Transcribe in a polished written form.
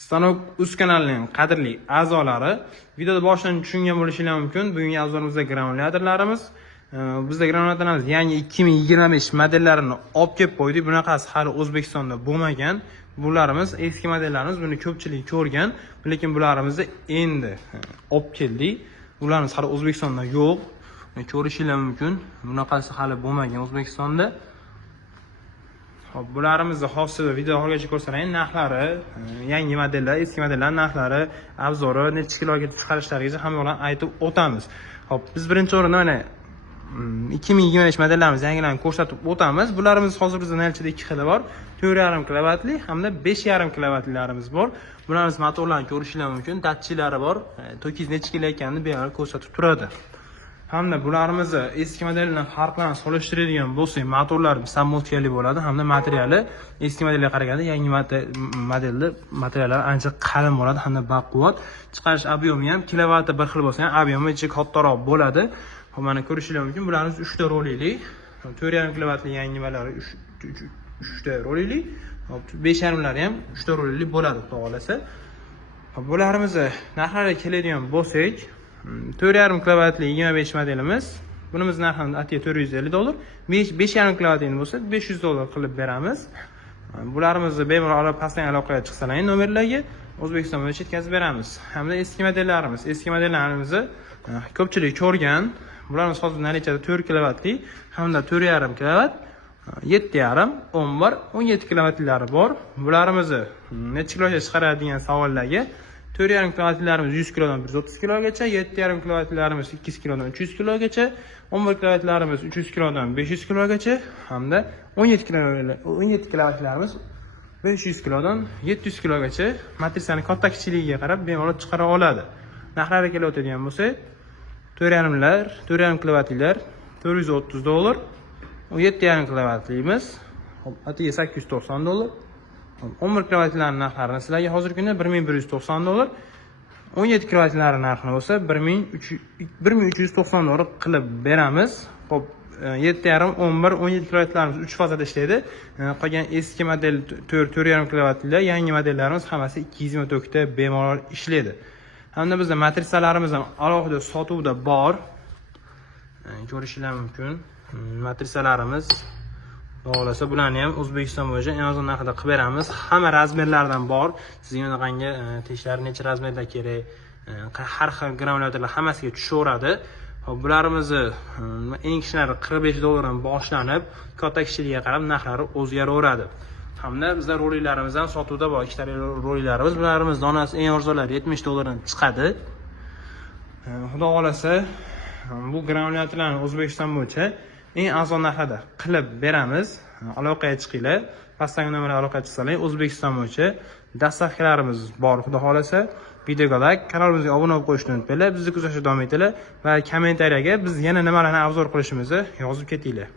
Stanok Uz kanalining qadrli a'zolari, videoda boshidan tushungan bo'lishingiz mumkin. Bugungi avzorimizda granulyatorlarimiz. Bizda granulyatorlarimiz yangi 2025 modellarini olib kelib qo'ydik. Bunaqasi hali O'zbekistonda bo'lmagan. Bularimiz eski modellarimiz, buni ko'pchilik ko'rgan, lekin bularimizni endi olib keldik. Bularimiz hali O'zbekistonda yo'q. Ko'rishingiz mumkin. Bunaqasi hali bo'lmagan O'zbekistonda. Hop, bularimizni hozir video oxirigacha ko'rsating. Narxlari, yangi modellar, eski modellar narxlari, obzori, necha kiloga chiqarishlarigacha hammalarni aytib o'tamiz. Hop, biz birinchi o'rinda mana 2025 modellarimiz yangilarini ko'rsatib o'tamiz. Bularimiz hozir bizda nalchida 2 xili bor. 4,5 kilovatli hamda 5,5 kilovatlilarimiz bor. Bularimiz motorlarni ko'rishingiz mumkin. Datchilari bor. To'kingiz necha kilo ekanini bemalol ko'rsatib turadi. Hamda bularimizni eski modeldan farqlarini solishtiradigan bo'lsak, motorlar sammotkali bo'ladi hamda materiali eski modelga qaraganda yangi modelda materiallar ancha qalin bo'ladi hamda baquvvat. Chiqarish obyomi ham kilovati bir xil bo'lsa ham obyomi ancha kattaroq bo'ladi. Hop, mana ko'rishingiz mumkin. Bularimiz 3 ta rolili, 4,5 kilovatli yangi modellar 3 ta rolili, hop 5,5 lari ham 3 ta rolili bo'ladi, xudo xolasa. Hop, bularimizni narxlariga keladigan bo'lsak, 4,5 kilovatli 25 modelimiz. Bunimiz narxi atiga $450. 5,5 kilovatli bo'lsa $500 qilib beramiz. Bularimizni bemalol pastdan aloqaga chiqsalar nomerlarga O'zbekiston bo'yicha yetkazib beramiz. Hamda eski modellarimizni ko'pchilik ko'rgan. Bularimiz hozir nalichada 4 kilovatli hamda 4,5 kilovat, 7,5, 11, 17 kilovatlilari bor. Bularimizni necha kiloga chiqaradigan savollarga 4,5 kilovatlilarimiz 100 kilodan 130 kilogacha, 7,5 kilovatlilarimiz 200 kilodan 300 kilogacha, 11 kilovatlilarimiz 300 kilodan 500 kilogacha hamda 17 kilovatlilarimiz 500 kilodan 700 kilogacha matrisaning katta kichikligiga qarab bemalol chiqara oladi. Narxlariga kelib o'tadigan bo'lsak, 4,5 kilovatlilar $430, 7,5 kilovatlimiz atiga $890. 11 kilovatlilarning narxlarini sizlarga hozirgi kunda $1190, 17 kilovatlilarning narxini bo'lsa $1390 qilib beramiz. Xo'p, 7,5, 11, 17 kilovatlarimiz 3 fazada ishlaydi. Qolgan eski model 4,5 kilovatlilar, yangi modellarimiz hammasi 224 ta bemalol ishlaydi. Hamda bizda matrisalarimiz ham alohida sotuvda bor. Ko'rishingiz mumkin. Matrisalarimiz xohlasa bularni ham O'zbekiston bo'yicha eng arzon narxda qilib beramiz. Hamma razmerlardan bor. Sizga qanday teshlar, necha razmerda kerak, har xil granulyatorlar hammasiga tushaveradi. Hop, bularimizni eng kichinlari $45 dan boshlanib, katta kichikligiga qarab narxlari o'zgaraveradi. Hamda bizda rollarimiz ham sotuvda bor. 2 ta rollarimiz. Bularimiz donasi eng arzonlari $70 dan chiqadi. Xudo xolasa, bu granulyatorlarni O'zbekiston bo'yicha eng arzon narxda qilib beramiz. Aloqaga chiqinglar. Pastdagi nomerga aloqaga chiqsanglar, O'zbekiston bo'yicha dastavkalarimiz bor. Xudo xolasa, videoga like, kanalimizga obuna bo'lib qo'yishni unutmanglar. Bizni kuzatishda davom etinglar va kommentariyaga biz yana nimalarni obzor qilishimizni yozib ketinglar.